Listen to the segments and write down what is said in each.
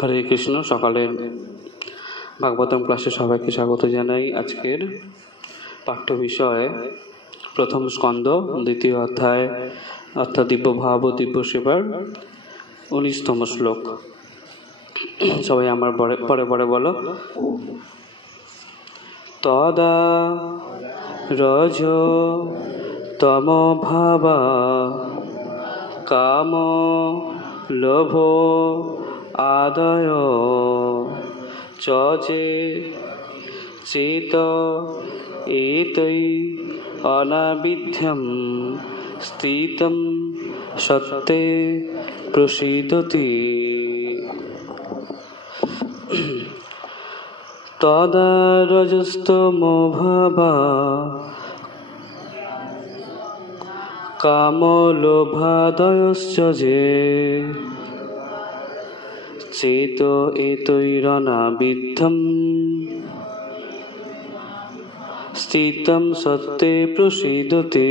হরে কৃষ্ণ। সকালে ভাগবতম ক্লাসে সবাইকে স্বাগত জানাই। আজকের পাঠ্য বিষয় প্রথম স্কন্ধ দ্বিতীয় অধ্যায় অর্থাৎ দিব্য ভাব ও দিব্য সেবার 19তম শ্লোক। সবাই আমার পরে পরে বলো। তদা রজ তম ভাবা কাম লোভ আদয় চে চেত এতৈ অনাবিধ্যম স্থিতম সত্যে প্রসীদতি। তদা রজস্তম ভাবা কাম লোভাদয়শ্চ যে চেত এতৈরনাবিদ্ধম স্থিতম সত্যে প্রসীদতে।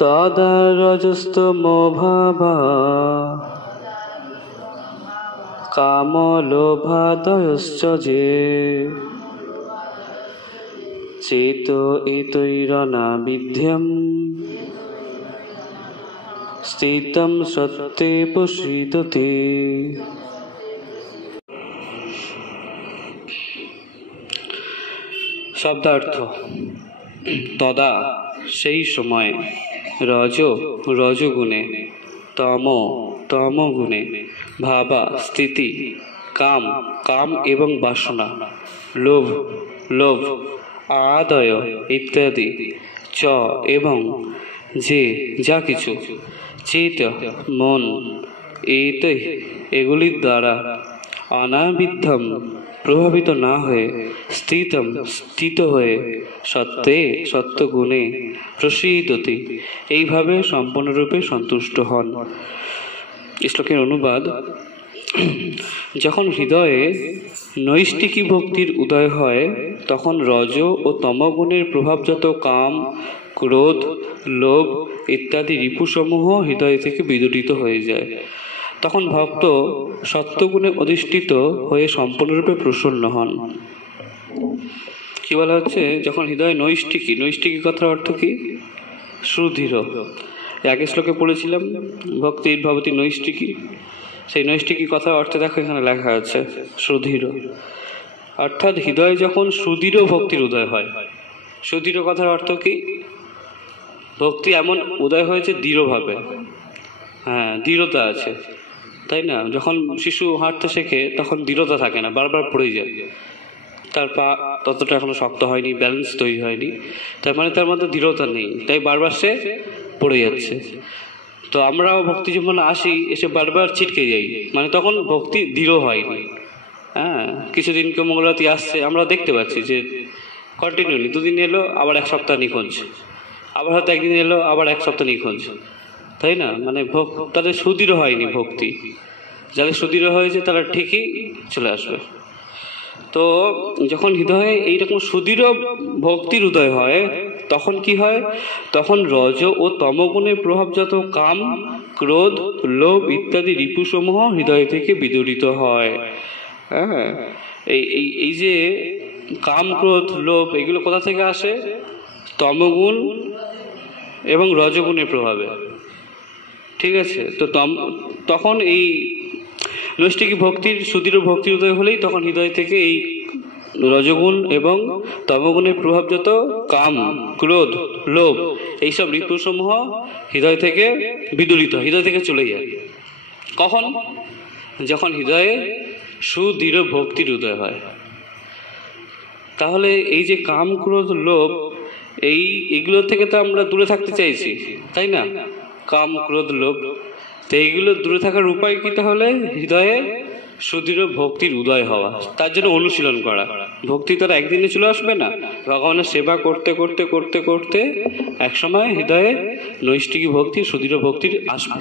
তদা রজস্তম ভাবা কাম লোভাদয়শ্চ যে চেত এতৈরনাবিধ্যম স্থিতম সত্যে প্রসীদতে। শব্দার্থ: তদা সেই সময়, রজগুণে, তমগুণে, ভাবা স্থিতি, কাম এবং বাসনা, লোভ আদয় ইত্যাদি, চ এবং যে যা কিছু, চিত মন, এতৈ এগুলির দ্বারা, অনাবিদ্ধম প্রভাবিত না হয়ে, স্থিত হয়ে, সত্যগুণে, প্রসীদতি এইভাবে সম্পূর্ণরূপে সন্তুষ্ট হন। শ্লোকের অনুবাদ: যখন হৃদয়ে নৈষ্ঠিকী ভক্তির উদয় হয় তখন রজ ও তমগুণের প্রভাবজাত কাম, ক্রোধ, লোভ ইত্যাদি রিপুসমূহ হৃদয় থেকে বিদূরিত হয়ে যায়। তখন ভক্ত সত্যগুণে অধিষ্ঠিত হয়ে সম্পূর্ণরূপে প্রসন্ন হন। কি বলা হচ্ছে? যখন হৃদয়ে নৈষ্ঠিকী কথার অর্থ কি? সুদৃঢ়। আগের শ্লোকে পড়েছিলাম ভক্তির ভবতি নৈষ্ঠিকী। সেই নৈষ্ঠিকী কথার অর্থ দেখো এখানে লেখা আছে সুদৃঢ়। অর্থাৎ হৃদয়ে যখন সুদৃঢ় ভক্তির উদয় হয়। সুদৃঢ় কথার অর্থ কি? ভক্তি এমন উদয় হয়েছে দৃঢ়ভাবে, হ্যাঁ, দৃঢ়তা আছে, তাই না? যখন শিশু হাঁটতে শেখে তখন দৃঢ়তা থাকে না, বারবার পড়ে যায়, তার পা ততটা এখনো শক্ত হয়নি, ব্যালেন্স তৈরি হয়নি, তার মানে তার মধ্যে দৃঢ়তা নেই, তাই বারবার সে পড়ে যাচ্ছে। তো আমরাও ভক্তি জীবনে আসি, এসে বারবার ছিটকে যাই, মানে তখন ভক্তি দৃঢ় হয়নি। হ্যাঁ, কিছুদিন মঙ্গলাতি আসছে, আমরা দেখতে পাচ্ছি যে কন্টিনিউলি 2 দিন এলো, আবার 1 সপ্তাহ নিখোঁজ, আবার হয়তো 1 দিন এলো, আবার 1 সপ্তাহ নিখোঁজ, তাই না? মানে তাদের সুদৃঢ় হয়নি ভক্তি। যাদের সুদৃঢ় হয়েছে তারা ঠিকই চলে আসবে। তো যখন হৃদয়ে এইরকম সুদৃঢ় ভক্তির উদয় হয় তখন কি হয়? তখন রজ ও তমগুণের প্রভাবজাত কাম, ক্রোধ, লোভ ইত্যাদি রিপুসমূহ হৃদয় থেকে বিদূরিত হয়। হ্যাঁ, এই যে কাম, ক্রোধ, লোভ এগুলো কোথা থেকে আসে? তমগুণ এবং রজগুণের প্রভাবে। ঠিক আছে? তো তখন এই নৈষ্ঠিকী ভক্তির সুদৃঢ় ভক্তির উদয় হলেই তখন হৃদয় থেকে এই রজগুণ এবং তমগুণের প্রভাবজাত কাম, ক্রোধ, লোভ এইসব রিপুসমূহ হৃদয় থেকে বিদূরিত, হৃদয় থেকে চলে যায়। কখন? যখন হৃদয়ে সুদৃঢ় ভক্তির উদয় হয়। তাহলে এই যে কাম, ক্রোধ, লোভ এইগুলো থেকে তো আমরা দূরে থাকতে চাইছি, তাই না? কাম, ক্রোধ, লোভ, তো এইগুলো দূরে থাকার উপায় কি? তাহলে হৃদয়ে সুদৃঢ় ভক্তির উদয় হওয়া, তার জন্য অনুশীলন করা। ভক্তি তারা একদিনে চলে আসবে না, ভগবানের সেবা করতে করতে করতে করতে একসময় হৃদয়ে নৈষ্ঠিকী ভক্তি, সুদৃঢ় ভক্তির আসবে।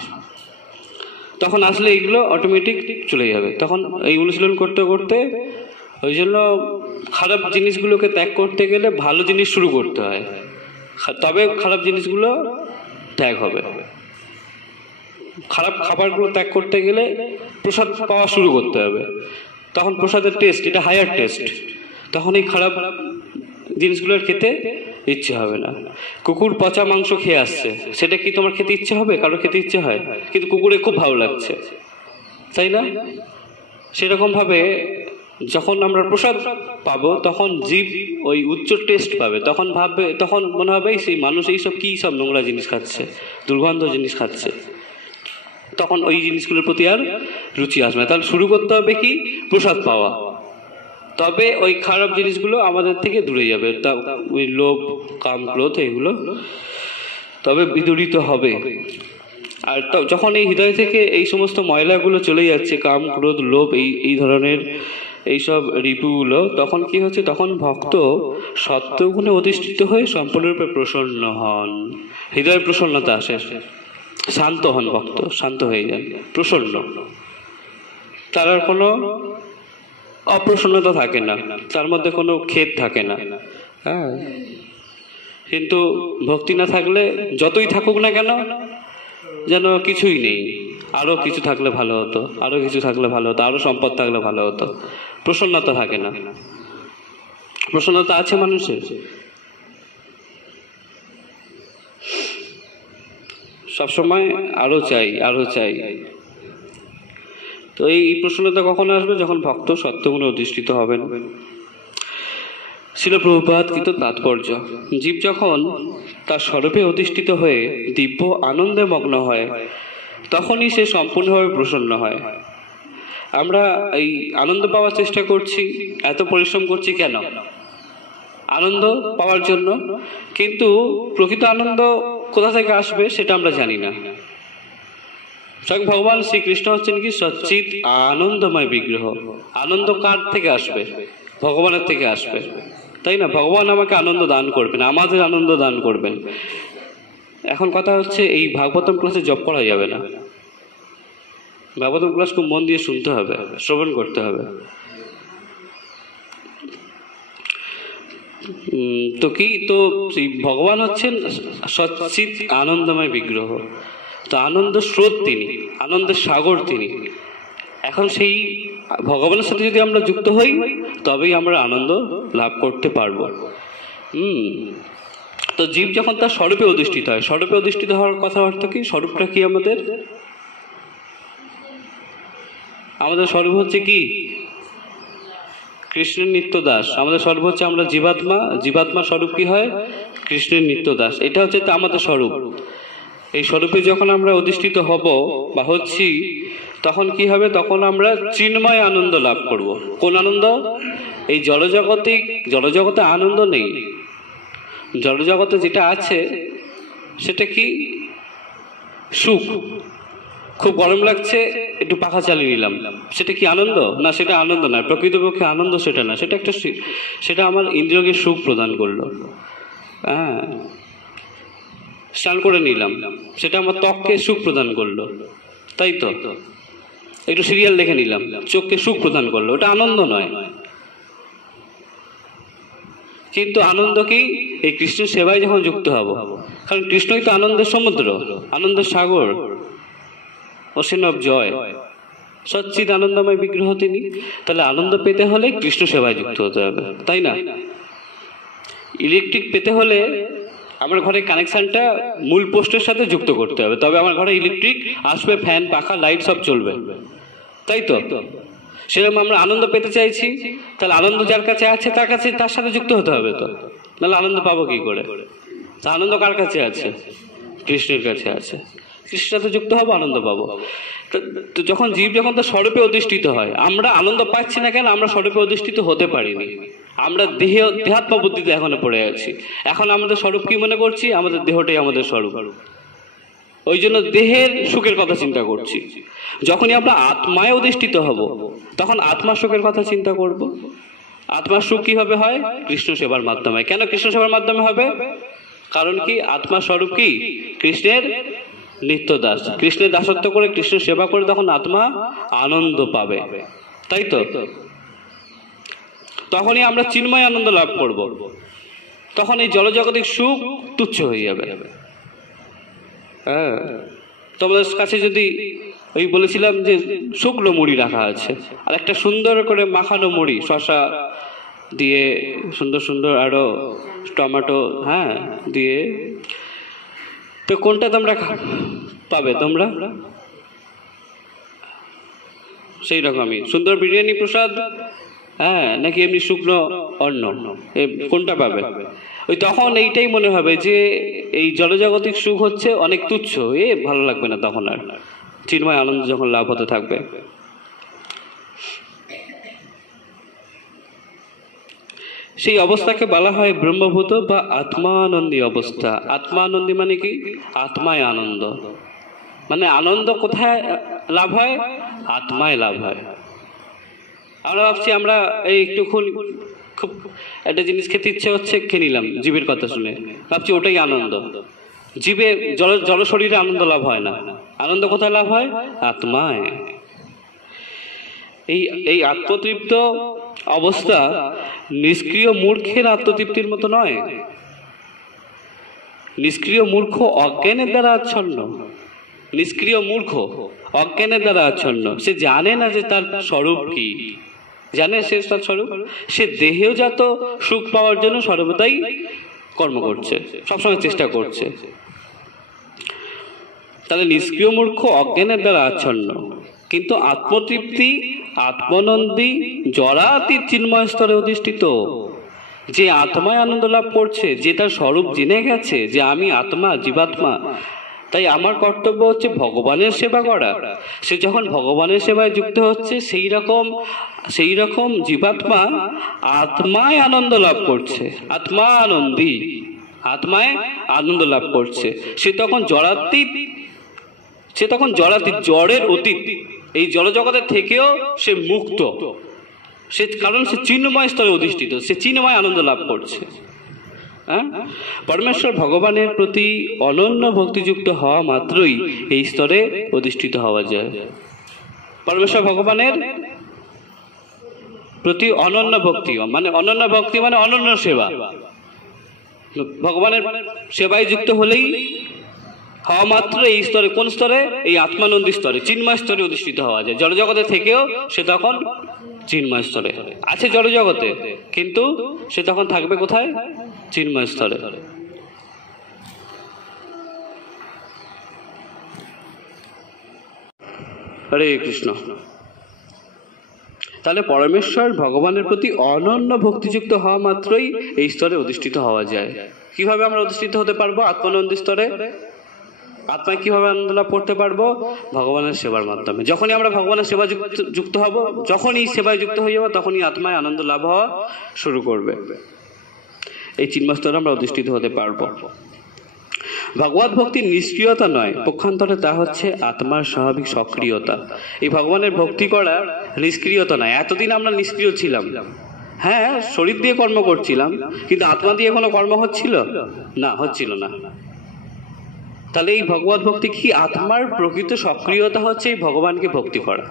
তখন আসলে এইগুলো অটোমেটিক চলে যাবে। তখন এই অনুশীলন করতে করতে, ওই জন্য খারাপ জিনিসগুলোকে ত্যাগ করতে গেলে ভালো জিনিস শুরু করতে হয়, তবে খারাপ জিনিসগুলো ত্যাগ হবে। খারাপ খাবারগুলো ত্যাগ করতে গেলে প্রসাদ পাওয়া শুরু করতে হবে। তখন প্রসাদের টেস্ট, এটা হায়ার টেস্ট, তখন এই খারাপ জিনিসগুলোর খেতে ইচ্ছে হবে না। কুকুর পচা মাংস খেয়ে আসছে, সেটা কি তোমার খেতে ইচ্ছে হবে? কারো খেতে ইচ্ছে হয়? কিন্তু কুকুরে খুব ভালো লাগছে, তাই না? সেরকম ভাবে যখন আমরা প্রসাদ পাবো তখন জীব ওই উচ্চ টেস্ট পাবে, তখন ভাববে, তখন মনে হবে সেই মানুষ এইসব কি সব নোংরা জিনিস খাচ্ছে, দুর্গন্ধ জিনিস খাচ্ছে, তখন ওই জিনিসগুলোর প্রতি আর রুচি আসবে না। তাহলে শুরু করতে হবে কি? প্রসাদ পাওয়া, তবে ওই খারাপ জিনিসগুলো আমাদের থেকে দূরে যাবে। তা ওই লোভ, কাম, ক্রোধ এগুলো তবে বিদূরিত হবে। আর যখন এই হৃদয় থেকে এই সমস্ত ময়লাগুলো চলে যাচ্ছে, কাম, ক্রোধ, লোভ, এই ধরনের এইসব রিপুগুলো, তখন কি হচ্ছে? তখন ভক্ত সত্যগুণে অধিষ্ঠিত হয়ে সম্পূর্ণরূপে প্রসন্ন হন, হৃদয় প্রসন্নতা আসে, শান্ত হন ভক্ত, শান্ত হয়ে যান, প্রসন্ন, তার আর কোনো অপ্রসন্নতা থাকে না, তার মধ্যে কোনো খেদ থাকে না। হ্যাঁ, কিন্তু ভক্তি না থাকলে যতই থাকুক না কেন যেন কিছুই নেই, আরো কিছু থাকলে ভালো হতো, আরো কিছু থাকলে ভালো হতো, আরো সম্পদ থাকলে ভালো হতো, প্রসন্নতা থাকে না। প্রসন্নতা আছে মানুষের, সবসময় আরো চাই, আরো চাই। তো এই প্রসন্নতা কখন আসবে? যখন ভক্ত সত্যগুণে অধিষ্ঠিত হবেন। শিল প্রভুপাদ কিন্তু তাৎপর্য, জীব যখন তার স্বরূপে অধিষ্ঠিত হয়ে দিব্য আনন্দে মগ্ন হয়, তখনই সে সম্পূর্ণভাবে প্রসন্ন হয়। আমরা এই আনন্দ পাওয়ার চেষ্টা করছি, এত পরিশ্রম করছি কেন? আনন্দ পাওয়ার জন্য, কিন্তু প্রকৃত আনন্দ কোথা থেকে আসবে সেটা আমরা জানি না। স্বয়ং ভগবান শ্রীকৃষ্ণ হচ্ছেন কি? সচ্চিৎ আনন্দময় বিগ্রহ। আনন্দ কার থেকে আসবে? ভগবানের থেকে আসবে, তাই না? ভগবান আমাকে আনন্দ দান করবেন, আমাদের আনন্দ দান করবেন। এখন কথা হচ্ছে, এই ভাগবতম ক্লাসে জপ করা যাবে না। ভাগবতম ক্লাস খুব মন দিয়ে শুনতে হবে, শ্রবণ করতে হবে। তো কি, তো সেই ভগবান হচ্ছেন সচ্চিৎ আনন্দময় বিগ্রহ, তো আনন্দ স্রোত তিনি, আনন্দের সাগর তিনি। এখন সেই ভগবানের সাথে যদি আমরা যুক্ত হই, তবেই আমরা আনন্দ লাভ করতে পারবো। তো জীব যখন তার স্বরূপে অধিষ্ঠিত হয়, স্বরূপে অধিষ্ঠিত হওয়ার কথা অর্থ কি? স্বরূপটা কি আমাদের? আমাদের স্বরূপ হচ্ছে কি? কৃষ্ণের নিত্য দাস। আমাদের স্বরূপ হচ্ছে আমরা জীবাত্মা, জীবাত্মার স্বরূপ কি হয়? কৃষ্ণের নিত্য দাস। এটা হচ্ছে তো আমাদের স্বরূপ। এই স্বরূপে যখন আমরা অধিষ্ঠিত হব বা হচ্ছি, তখন কি হবে? তখন আমরা চিন্ময় আনন্দ লাভ করব। কোন আনন্দ? এই জড়জগতে আনন্দ নেই। জড়জগতে যেটা আছে সেটা কি? সুখ। খুব গরম লাগছে, একটু পাখা চালিয়ে নিলাম, সেটা কি আনন্দ? না, সেটা আনন্দ নয়। প্রকৃতপক্ষে আনন্দ সেটা না, সেটা একটা, সেটা আমার ইন্দ্রিয়কে সুখ প্রদান করলো। হ্যাঁ, স্নান করে নিলাম, সেটা আমার ত্বককে সুখ প্রদান করলো, তাই তো? একটু সিরিয়াল দেখে নিলাম, চোখকে সুখ প্রদান করলো, ওটা আনন্দ নয়। কিন্তু আনন্দ কি? এই কৃষ্ণের সেবায় যখন যুক্ত হব, কারণ কৃষ্ণই তো আনন্দের সমুদ্র, আনন্দের সাগর, অসীম জয়, সচ্চিদ আনন্দময় বিগ্রহ তিনি। তাহলে আনন্দ পেতে হলে কৃষ্ণ সেবায় যুক্ত হতে হবে, তাই না? ইলেকট্রিক পেতে হলে আমার ঘরে কানেকশনটা মূল পোস্টের সাথে যুক্ত করতে হবে, তবে আমার ঘরে ইলেকট্রিক আসবে, ফ্যান, পাখা, লাইট সব চলবে, তাই তো? সেরকম আমরা আনন্দ পেতে চাইছি, তাহলে আনন্দ যার কাছে আছে তার সাথে যুক্ত হতে হবে, তো নাহলে আনন্দ পাবো কি করে? তা আনন্দ কার কাছে আছে? কৃষ্ণের কাছে আছে, কৃষ্ণের সাথে যুক্ত হবো, আনন্দ পাবো। তো যখন জীব যখন তার স্বরূপে অধিষ্ঠিত হয়, আমরা আনন্দ পাচ্ছি না কেন? আমরা স্বরূপে অধিষ্ঠিত হতে পারিনি। আমরা দেহাত্মা বুদ্ধিতে এখনো পড়ে আছি। এখন আমাদের স্বরূপ কি মনে করছি? আমাদের দেহটাই আমাদের স্বরূপ। ওই জন্য দেহের সুখের কথা চিন্তা করছি। যখনই আমরা আত্মায় অধিষ্ঠিত হব, তখন আত্মার সুখের কথা চিন্তা করব। আত্মার সুখ কিভাবে হয়? কৃষ্ণ সেবার মাধ্যমে। কেন কৃষ্ণ সেবার মাধ্যমে হবে? কারণ কি? আত্মার স্বরূপ কি? কৃষ্ণের নিত্য দাস। কৃষ্ণের দাসত্ব করে, কৃষ্ণের সেবা করে তখন আত্মা আনন্দ পাবে, তাই তো? তখনই আমরা চিন্ময় আনন্দ লাভ করব। তখন এই জলজাগতিক সুখ তুচ্ছ হয়ে যাবে। হ্যাঁ, তোমাদের কাছে যদি ওই বলেছিলাম যে শুকনো মুড়ি রাখা আছে, আর একটা সুন্দর করে মাখানো মুড়ি শসা দিয়ে সুন্দর সুন্দর আরো টমেটো হ্যাঁ দিয়ে, তো কোনটা তোমরা পাবে? তোমরা সেই রকমই সুন্দর বিরিয়ানি প্রসাদ হ্যাঁ, নাকি এমনি শুকনো অন্ন, কোনটা পাবে? ওই তখন এইটাই মনে হবে যে এই জড়জাগতিক সুখ হচ্ছে অনেক তুচ্ছ, ভালো লাগবে না তখন আর, চিন্ময় আনন্দ যখন লাভ হতে থাকবে। সেই অবস্থাকে বলা হয় ব্রহ্মভূত বা আত্মানন্দী অবস্থা। আত্মানন্দী মানে কি? আত্মায় আনন্দ, মানে আনন্দ কোথায় লাভ হয়? আত্মায় লাভ হয়। আমরা ভাবছি আমরা এই একটুক্ষণ খুব একটা জিনিস খেতে ইচ্ছে হচ্ছে, খেয়ে নিলাম জীবের কথা শুনে, ভাবছি ওটাই আনন্দ। জীবে জল শরীরে আনন্দ লাভ হয় না, আনন্দ কোথায় লাভ হয়? আত্মায়। এই আত্মতৃপ্ত অবস্থা নিষ্ক্রিয় মূর্খের আত্মতৃপ্তির মতো নয়। নিষ্ক্রিয় মূর্খ অজ্ঞানের দ্বারা আচ্ছন্ন। নিষ্ক্রিয় মূর্খ অজ্ঞানের দ্বারা আচ্ছন্ন, সে জানে না যে তার স্বরূপ কি। জানে সে তার স্বরূপ, সে দেহজাত সুখ পাওয়ার জন্য সর্বদাই কর্ম করছে, সবসময় চেষ্টা করছে। তাহলে নিষ্ক্রিয় মূর্খ অজ্ঞানের দ্বারা আচ্ছন্ন, কিন্তু আত্মতৃপ্তি আত্মনন্দী জড়াতীত চিন্ময় স্তরে অধিষ্ঠিত। যে আত্মায় আনন্দ লাভ করছে, যে তার স্বরূপ জেনে গেছে যে আমি আত্মা, জীবাত্মা, তাই আমার কর্তব্য হচ্ছে ভগবানের সেবা করা। সে যখন ভগবানের সেবায় যুক্ত হচ্ছে, সেই রকম জীবাত্মা আত্মায় আনন্দ লাভ করছে, আত্মা আনন্দী, আত্মায় আনন্দ লাভ করছে। সে তখন জড়াতীত, জড়ের অতীত, এই জড়জগতের থেকেও সে মুক্ত। সে কারণ সে চিন্ময় স্তরে অধিষ্ঠিত, সে চিন্ময় আনন্দ লাভ করছে। পরমেশ্বর ভগবানের প্রতি অনন্য ভক্তিযুক্ত হওয়া মাত্রই এই স্তরে অধিষ্ঠিত হওয়া যায়। পরমেশ্বর ভগবানের প্রতি অনন্য ভক্তি মানে অনন্য সেবা। ভগবানের সেবায় যুক্ত হলেই হওয়া মাত্র এই স্তরে, কোন স্তরে? এই আত্মানন্দী স্তরে, চিন্ময় স্তরে অধিষ্ঠিত হওয়া যায়। জড়জগতে থেকেও সে তখন চিন্ময় স্তরে আছে, জড়জগতে, কিন্তু সে তখন থাকবে কোথায়? চিন্ময় স্তরে। হরে কৃষ্ণ। তাহলে পরমেশ্বর ভগবানের প্রতি অনন্য ভক্তিযুক্ত হওয়া মাত্রই এই স্তরে অধিষ্ঠিত হওয়া যায়। কিভাবে আমরা অধিষ্ঠিত হতে পারবো আত্মানন্দী স্তরে? আত্মায় কিভাবে আনন্দ লাভ করতে পারবো? ভগবানের সেবার মাধ্যমে। যখনই আমরা ভগবানের সেবা যুক্ত হব, যখনই সেবায় যুক্ত হয়ে যাবো, তখনই আত্মায় আনন্দ লাভ হওয়া শুরু করবে। এই চিন্ময় স্তরে আমরা অধিষ্ঠিত হতে পারবো। ভগবত ভক্তির নিষ্ক্রিয়তা নয়, পক্ষান্তরে তা হচ্ছে আত্মার স্বাভাবিক সক্রিয়তা। এই ভগবানের ভক্তি করা নিষ্ক্রিয়তা নয়। এতদিন আমরা নিষ্ক্রিয় ছিলাম, হ্যাঁ শরীর দিয়ে কর্ম করছিলাম, কিন্তু আত্মা দিয়ে কোনো কর্ম হচ্ছিল না, হচ্ছিল না। তাহলে এই ভগবত ভক্তি কি? আত্মার প্রকৃত সক্রিয়তা হচ্ছে এই ভগবানকে ভক্তি করা।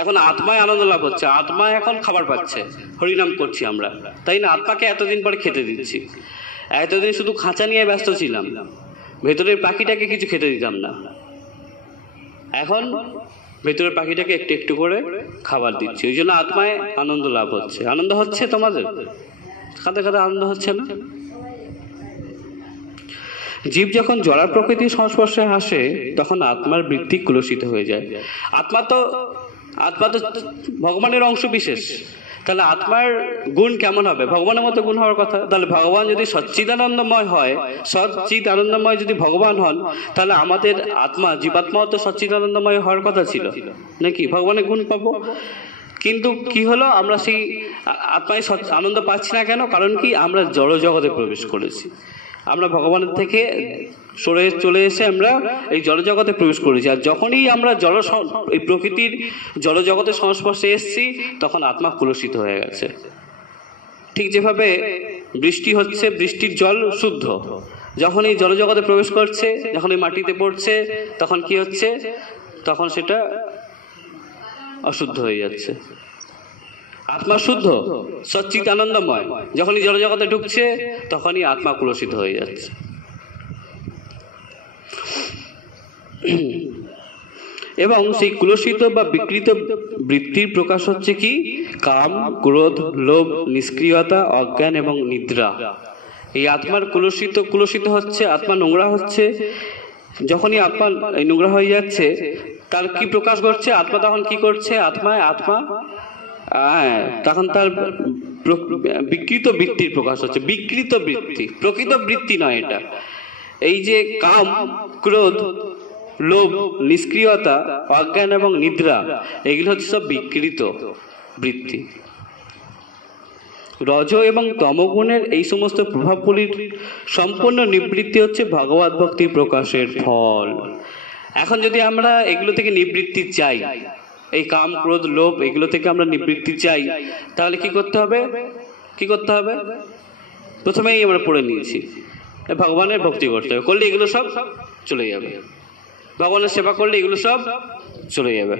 এখন আত্মায় আনন্দ লাভ হচ্ছে, আত্মা এখন খাবার পাচ্ছে, হরিনাম করছি আমরা, তাই না? আত্মাকে এতদিন পরে খেতে দিচ্ছি। এতদিন শুধু খাঁচা নিয়ে ব্যস্ত ছিলাম, ভেতরের পাখিটাকে কিছু খেতে দিতাম না। এখন ভেতরের পাখিটাকে একটু একটু করে খাবার দিচ্ছি, ওই জন্য আত্মায় আনন্দ লাভ হচ্ছে। আনন্দ হচ্ছে তোমাদের? কাঁদে কাঁদে আনন্দ হচ্ছে না? জীব যখন জড় প্রকৃতির সংস্পর্শে আসে, তখন আত্মার বৃত্তি কুলসিত হয়ে যায়। আত্মা তো ভগবানের অংশ বিশেষ, তাহলে আত্মার গুণ কেমন হবে? ভগবানের মতো গুণ হওয়ার কথা। তাহলে ভগবান যদি সচ্চিদানন্দময় হয়, সচ্চিদ আনন্দময় যদি ভগবান হন, তাহলে আমাদের আত্মা, জীবাত্মাও তো সচ্চিদানন্দময় হওয়ার কথা ছিল নাকি? ভগবানের গুণ পাবো, কিন্তু কি হলো? আমরা সেই আত্মায় আনন্দ পাচ্ছি না কেন? কারণ কি? আমরা জড় জগতে প্রবেশ করেছি, আমরা ভগবানের থেকে সরে চলে এসে আমরা এই জড়জগতে প্রবেশ করেছি। আর যখনই আমরা এই প্রকৃতির জড়জগতের সংস্পর্শে এসেছি, তখন আত্মা কুলসিত হয়ে গেছে। ঠিক যেভাবে বৃষ্টি হচ্ছে, বৃষ্টির জল শুদ্ধ, যখন এই জড়জগতে প্রবেশ করছে, যখন এই মাটিতে পড়ছে, তখন কি হচ্ছে? তখন সেটা অশুদ্ধ হয়ে যাচ্ছে। আত্মা শুদ্ধ, সচ্চিত আনন্দময়, যখনই জড়জগতে ঢুকছে, তখনই আত্মা কুলসিত হয়ে যাচ্ছে। এবং সেই কুলসিত বা বিকৃত বৃত্তির প্রকাশ হচ্ছে কি? কাম, ক্রোধ, লোভ, নিষ্ক্রিয়তা, অজ্ঞান এবং নিদ্রা। এই আত্মার কুলসিত হচ্ছে, আত্মা নোংরা হচ্ছে। যখনই আত্মা নোংরা হয়ে যাচ্ছে, তার কি প্রকাশ ঘটছে? আত্মা তখন কি করছে? আত্মা তখন তার বিকৃত বৃত্তির প্রকাশ হচ্ছে। বিকৃত বৃত্তি, প্রকৃত বৃত্তি নয় এটা। এই যে কাম, ক্রোধ, লোভ, নিষ্ক্রিয়তা, অজ্ঞান এবং নিদ্রা, এগুলো হচ্ছে সব বিকৃত বৃত্তি। রজ এবং তমগুণের এই সমস্ত প্রভাবগুলির সম্পূর্ণ নিবৃত্তি হচ্ছে ভগবত ভক্তির প্রকাশের ফল। এখন যদি আমরা এগুলো থেকে নিবৃত্তি চাই, এই কাম, ক্রোধ, লোভ এগুলো থেকে আমরা নিবৃত্তি চাই, তাহলে কি করতে হবে? প্রথমেই আমরা পড়ে নিয়েছি, ভগবানের ভক্তি করতে হবে। করলে এগুলো সব চলে যাবে। ভগবানের সেবা করলে এগুলো সব চলে যাবে।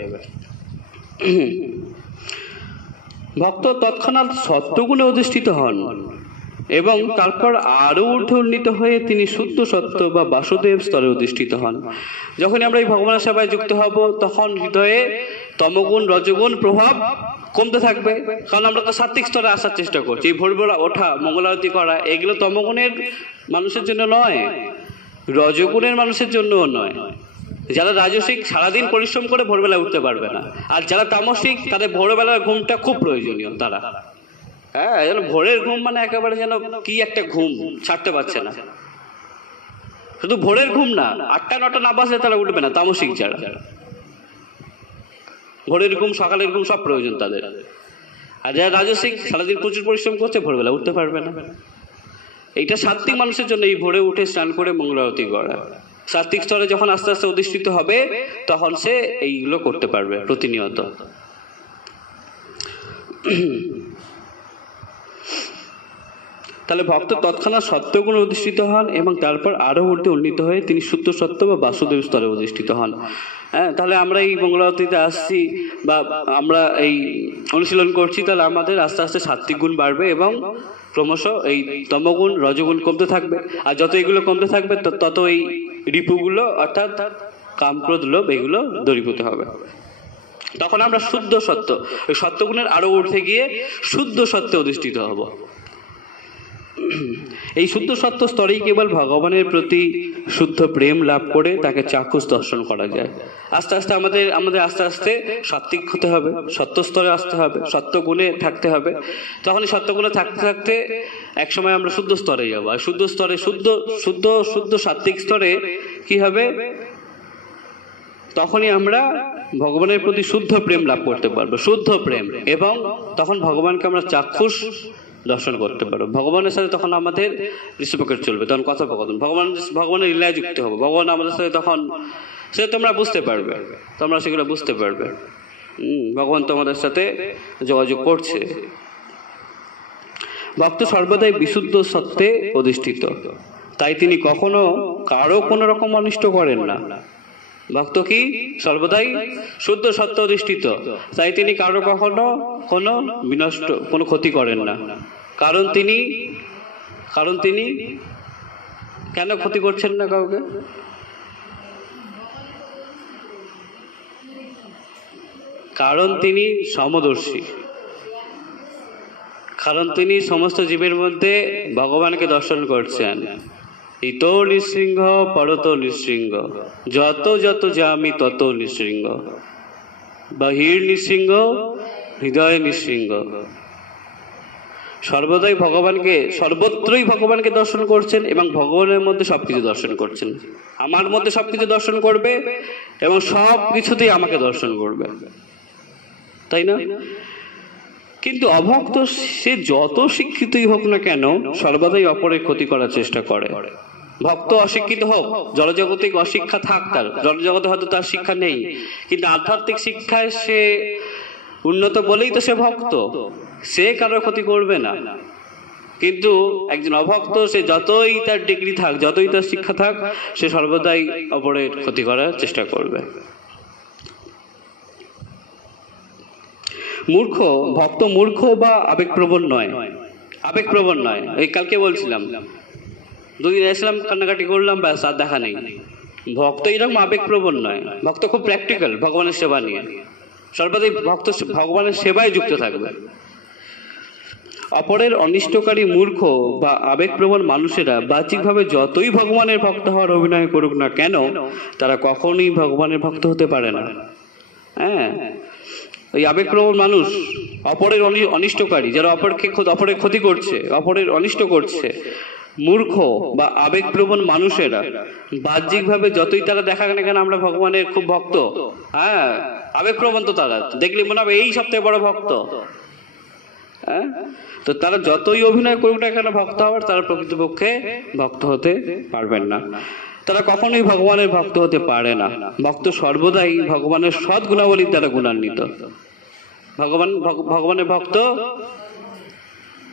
ভক্ত তৎক্ষণাৎ সত্যগুণে অধিষ্ঠিত হন এবং তারপর আরো ঊর্ধ্বে উন্নীত হয়ে তিনি শুদ্ধ সত্য বা বাসুদেব স্তরে অধিষ্ঠিত হন। যখন আমরা এই ভগবানের সেবায় যুক্ত হব, তখন হৃদয়ে তমগুণ, রজগুণ প্রভাব কমতে থাকবে। কারণ আমরা তো সাত্ত্বিক স্তরে আসার চেষ্টা করছি। এই ভোরবেলা ওঠা, মঙ্গলারতি করা, এগুলো তমগুণের মানুষের জন্য নয়, রজগুণের মানুষের জন্যও নয়। যারা রাজসিক সারাদিন পরিশ্রম করে ভোরবেলা উঠতে পারবে না, আর যারা তামসিক তাদের ভোরবেলার ঘুমটা খুব প্রয়োজনীয়। তারা যেন ভোরের ঘুম মানে একেবারে যেন কি একটা ঘুম ছাড়তে পারছে না। শুধু ভোরের ঘুম না, 8টা 9টা না বাজলে তারা উঠবে না। তামসিক যারা, ভোরের ঘুম, সকালের ঘুম সব প্রয়োজন তাদের। আর যারা রাজসিক সারাদিন প্রচুর পরিশ্রম করছে, ভোরবেলা উঠতে পারবে না। এইটা সাত্ত্বিক মানুষের জন্য, এই ভোরে উঠে স্নান করে মঙ্গলারতি করা। সাত্ত্বিক স্তরে যখন আস্তে আস্তে অধিষ্ঠিত হবে, তখন সে এইগুলো করতে পারবে প্রতিনিয়ত। তাহলে ভক্ত তৎক্ষণাৎ সত্যগুণে অধিষ্ঠিত হন এবং তারপর আরো ঊর্ধ্বে উন্নীত হয়ে তিনি শুদ্ধ সত্য বা বাসুদেব স্তরে অধিষ্ঠিত হন। তাহলে আমরা এই মঙ্গলারতিতে আসছি বা আমরা এই অনুশীলন করছি, তাহলে আমাদের আস্তে আস্তে সাত্ত্বিক গুণ বাড়বে এবং ক্রমশ এই তমগুণ, রজগুণ কমতে থাকবে। আর যত এগুলো কমতে থাকবে, তত এই রিপুগুলো অর্থাৎ কাম, ক্রোধ, লোভ এগুলো দূরীভূত হবে। তখন আমরা শুদ্ধ সত্য, ওই সত্যগুণের আরো ঊর্ধ্বে গিয়ে শুদ্ধ সত্যে অধিষ্ঠিত হব। এই শুদ্ধ সত্য স্তরেই কেবল ভগবানের প্রতি শুদ্ধ প্রেম লাভ করে তাকে চাক্ষুষ দর্শন করা যায়। আস্তে আস্তে আমাদের আস্তে আস্তে সাত্ত্বিক হতে হবে, সত্য স্তরে আসতে হবে, সত্য গুণে থাকতে হবে। তখন এই সত্য গুণে থাকতে থাকতে এক সময় আমরা শুদ্ধ স্তরে যাবো। আর শুদ্ধ স্তরে শুদ্ধ সাত্ত্বিক স্তরে কি হবে? তখনই আমরা ভগবানের প্রতি শুদ্ধ প্রেম লাভ করতে পারবো, শুদ্ধ প্রেম। এবং তখন ভগবানকে আমরা চাক্ষুষ দর্শন করতে পারবো। ভগবানের সাথে তখন আমাদের রিসিপ্রোকেট চলবে, তখন কথোপকথন, ভগবানের লীলায় যুক্ত হবো। ভগবান আমাদের সাথে তখন সেটা তোমরা বুঝতে পারবে, তোমরা সেগুলো বুঝতে পারবে। ভগবান তোমাদের সাথে যোগাযোগ করছে। ভক্ত সর্বদাই বিশুদ্ধ সত্যে অধিষ্ঠিত, তাই তিনি কখনো কারো কোনো রকম অনিষ্ট করেন না। ভক্ত কি সর্বদাই শুদ্ধ সত্য অধিষ্ঠিত, তাই তিনি কারো কখনো কোনো বিনষ্ট, কোনো ক্ষতি করেন না। কারণ তিনি কেন ক্ষতি করছেন না কাউকে? কারণ তিনি সমদর্শী, কারণ তিনি সমস্ত জীবের মধ্যে ভগবানকে দর্শন করছেন। ইতো নৃসিংহ পরত নৃসিংহ, যত যত যামি তত নৃসিংহ, বাহির নৃসিংহ হৃদয় নৃসিংহ। সর্বত্রই ভগবানকে দর্শন করছেন এবং ভগবানের মধ্যে সবকিছু দর্শন করছেন। আমার মধ্যে সবকিছু দর্শন করবে এবং সব কিছুতেই আমাকে দর্শন করবে, তাই না? কিন্তু অভক্ত সে যত শিক্ষিতই হোক না কেন, সর্বদাই অপরের ক্ষতি করার চেষ্টা করে। ভক্ত অশিক্ষিত হোক, জড়জগতিক অশিক্ষা থাক, তার জড়জগতে হয়তো তার শিক্ষা নেই, কিন্তু আধ্যাত্মিক শিক্ষায় সে উন্নত বলেই তো সে ভক্ত, সে কারোর ক্ষতি করবে না। কিন্তু একজন অভক্ত, সে যতই তার ডিগ্রি থাক, যতই তার শিক্ষা থাক, সে সর্বদাই অপরের ক্ষতি করার চেষ্টা করবে। ভক্ত মূর্খ বা আবেগপ্রবণ নয়, আবেগপ্রবণ নয়। এই কালকে বলছিলাম, 2 দিন এসেছিলাম, কান্নাকাটি করলাম, ব্যাস আর দেখা নেই। ভক্ত এরকম আবেগপ্রবণ নয়, ভক্ত খুব প্র্যাকটিক্যাল ভগবানের সেবা নিয়ে, সর্বদাই ভক্ত ভগবানের সেবায় যুক্ত থাকবে। অপরের অনিষ্টকারী মূর্খ বা আবেগপ্রবণ মানুষেরা বাহ্যিকভাবে যতই ভগবানের ভক্ত হওয়ার অভিনয় করুক না কেন, তারা কখনোই ভগবানের ভক্ত হতে পারে না। হ্যাঁ, ওই আবেগপ্রবণ মানুষ, অপরের অনিষ্টকারী, যারা অপরের ক্ষতি করছে, অপরের অনিষ্ট করছে, মূর্খ বা আবেগপ্রবণ মানুষেরা বাহ্যিকভাবে যতই তারা দেখা না কেন আমরা ভগবানের খুব ভক্ত, হ্যাঁ আবেগপ্রবণ তো তারা দেখলে মনে হবে এই সবথেকে বড় ভক্ত। হ্যাঁ, তো তারা যতই অভিনয় করুক না কেন ভক্ত হওয়ার, তারা প্রকৃতপক্ষে ভক্ত হতে পারবেন না। তারা কখনোই ভগবানের ভক্ত হতে পারে না। ভক্ত সর্বদাই ভগবানের সৎ গুণাবলীর দ্বারা গুণান্বিত। ভগবানের ভক্ত,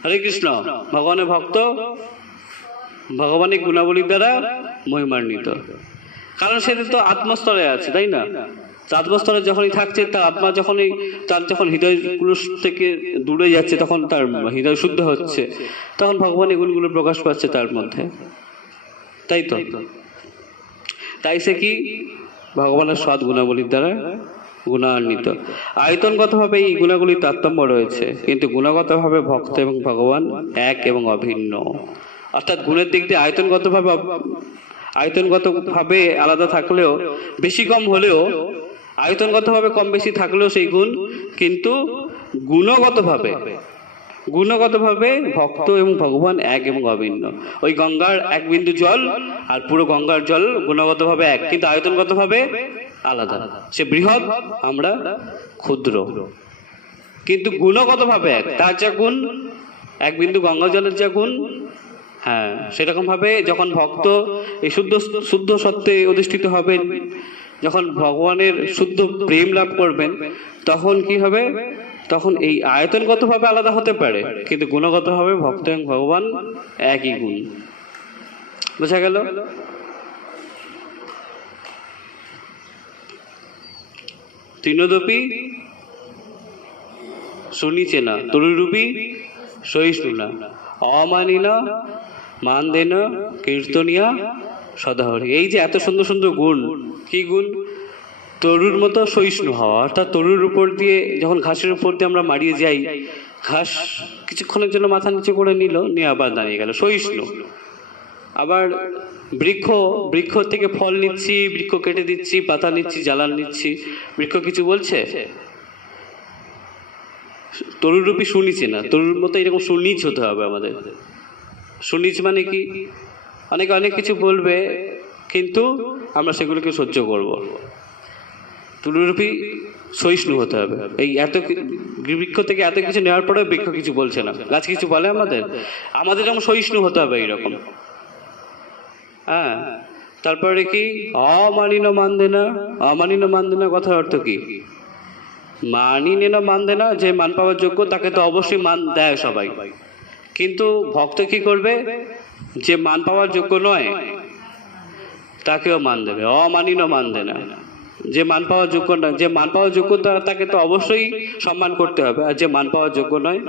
হরে কৃষ্ণ, ভগবানের ভক্ত ভগবানের গুণাবলীর দ্বারা মহিমান্বিত। কারণ সেটা তো আত্মস্তরে আছে, তাই না? আত্মস্তরে যখনই থাকছে, তার আত্মা যখনই তার যখন হৃদয়গুলো থেকে দূরে যাচ্ছে, তখন তার হৃদয় শুদ্ধ হচ্ছে, তখন ভগবানের গুণগুলো প্রকাশ পাচ্ছে তার মধ্যে, তাই তো? তাই সে কি ভগবানের সৎ গুণাবলীর দ্বারা গুণান্বিত। আয়তনগতভাবে এই গুণাগুলির তারতম্য রয়েছে, কিন্তু গুণগতভাবে ভক্ত এবং ভগবান এক এবং অভিন্ন। অর্থাৎ গুণের দিক দিয়ে আয়তনগতভাবে আলাদা থাকলেও, বেশি কম হলেও, আয়তনগতভাবে কম বেশি থাকলেও সেই গুণ, কিন্তু গুণগতভাবে ভক্ত এবং ভগবান এক এবং অভিন্ন। ওই গঙ্গার এক বিন্দু জল আর পুরো গঙ্গার জল গুণগতভাবে এক, কিন্তু আয়তনগতভাবে আলাদা। সে বৃহৎ, আমরা ক্ষুদ্র, কিন্তু গুণগতভাবে এক। তার যা গুণ, এক বিন্দু গঙ্গা জলের যা গুণ, হ্যাঁ সেরকম ভাবে যখন ভক্ত এই শুদ্ধ সত্যে অধিষ্ঠিত হবেন, যখন ভগবানের শুদ্ধ প্রেম লাভ করবেন, তখন কি হবে? তখন এই আয়তনগতভাবে আলাদা হতে পারে, কিন্তু গুণগতভাবে ভক্ত এবং ভগবান একই গুণ। বোঝা গেল? তৃণদপি শুনিছে না, তরুরূপী সহিষ্ণু না, অমানিনা মানদেনা কীর্তনিয়া সদাহরি। এই যে এত সুন্দর সুন্দর গুণ, কি গুণ? তরুর মতো সহিষ্ণু হওয়া, অর্থাৎ তরুর উপর দিয়ে যখন ঘাসের উপর দিয়ে আমরা মারিয়ে যাই, ঘাস কিছুক্ষণের জন্য মাথা নিচে করে নিয়ে আবার দাঁড়িয়ে গেল, সহিষ্ণু। আবার বৃক্ষ থেকে ফল নিচ্ছি, বৃক্ষ কেটে দিচ্ছি, পাতা নিচ্ছি, জ্বালান নিচ্ছি, বৃক্ষ কিছু বলছে? তরুরূপী শুনিছে না, তরুর মতো এরকম সুনিচ হতে হবে আমাদের। সুনিচ মানে কি? অনেক কিছু বলবে, কিন্তু আমরা সেগুলোকে সহ্য করব। তরুরূপী সহিষ্ণু হতে হবে। এই বৃক্ষ থেকে এত কিছু নেওয়ার পরে বৃক্ষ কিছু বলছে না, গাছ কিছু বলে আমাদের যেমন সহিষ্ণু হতে হবে এইরকম। হ্যাঁ, তারপরে কি? অমানিন মানদেনা কথার অর্থ কি? মানিনে না মানদেনা, যে মান পাওয়ার যোগ্য তাকে তো অবশ্যই মান দেয় সবাই, কিন্তু ভক্ত কি করবে? যে মান পাওয়ার যোগ্য নয় তাকেও মান দেবে। অমানিন মানদেনা, যে মান পাওয়ার যোগ্য নয়, যে মান পাওয়ার যোগ্য তাকে তো অবশ্যই সম্মান করতে হবে, আর যে মান পাওয়ার যোগ্য নয়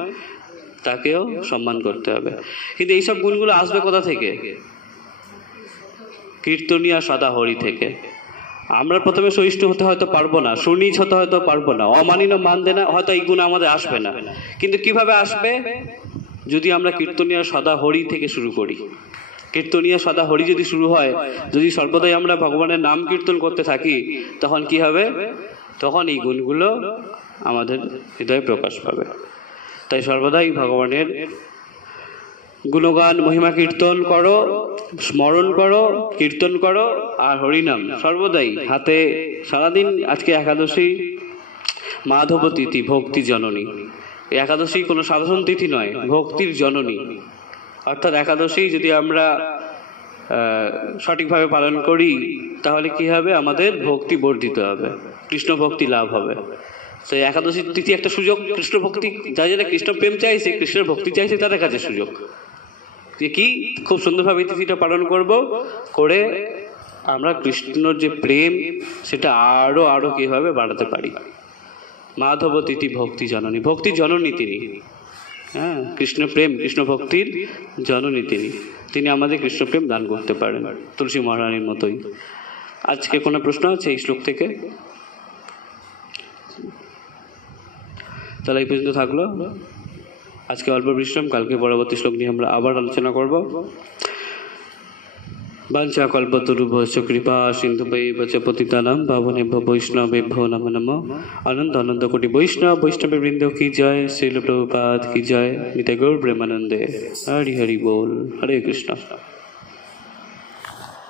তাকেও সম্মান করতে হবে। কিন্তু এইসব গুণগুলো আসবে কোথা থেকে? কীর্তনিয়া সদাহরি থেকে। আমরা প্রথমে সহিষ্ণু হতে হয়তো পারবো না, সুনিচ হতে হয়তো পারবো না, অমানিন মানদেনা হয়তো এই গুণ আমাদের আসবে না, কিন্তু কিভাবে আসবে? যদি আমরা কীর্তনিয়া সদাহরি থেকে শুরু করি। কীর্তনিয়া সদাহরি যদি শুরু হয়, যদি সর্বদাই আমরা ভগবানের নাম কীর্তন করতে থাকি, তখন কি হবে? তখন এই গুণগুলো আমাদের হৃদয়ে প্রকাশ পাবে। তাই সর্বদাই ভগবানের গুণগান মহিমা কীর্তন করো, স্মরণ করো, কীর্তন করো, আর হরিনাম সর্বদাই হাতে। সারাদিন আজকে একাদশী, মাধব তিথি, ভক্তি জননী। এই একাদশী কোনো সাধারণ তিথি নয়, ভক্তির জননী। অর্থাৎ একাদশী যদি আমরা সঠিকভাবে পালন করি, তাহলে কি হবে? আমাদের ভক্তি বর্ধিত হবে, কৃষ্ণ ভক্তি লাভ হবে। তো একাদশী তিথি একটা সুযোগ, কৃষ্ণ ভক্তি, যারা কৃষ্ণ প্রেম চাইছে, কৃষ্ণের ভক্তি চাইছে, তাদের কাছে সুযোগ যে কি খুব সুন্দরভাবে তিথিটা পালন করে আমরা কৃষ্ণর যে প্রেম, সেটা আরো কিভাবে বাড়াতে পারি। মাধব তিথি ভক্তি জননী, ভক্তির জননী তিনি। হ্যাঁ, কৃষ্ণ প্রেম, কৃষ্ণ ভক্তির জননী তিনি আমাদের কৃষ্ণ প্রেম দান করতে পারেন, তুলসী মহারানীর মতোই। আজকে কোনো প্রশ্ন আছে এই শ্লোক থেকে? তাহলে এই পর্যন্ত থাকলো আজকে অল্প বিশ্রাম। কালকে পরবর্তী শ্লোক নিয়ে আমরা আবার আলোচনা করব। বাঞ্ছা কল্পতরুভ্যশ্চ কৃপা সিন্ধুভৈব চ পতিতানাং পাবনেভ্যো বৈষ্ণবেভ্যো নমো নমঃ। আনন্দ আনন্দ কোটি বৈষ্ণববৃন্দ কি জয়, শ্রীল প্রভুপাদ কি জয়, নিতাই গৌর প্রেমানন্দে। হরি হরি বল। হরে কৃষ্ণ।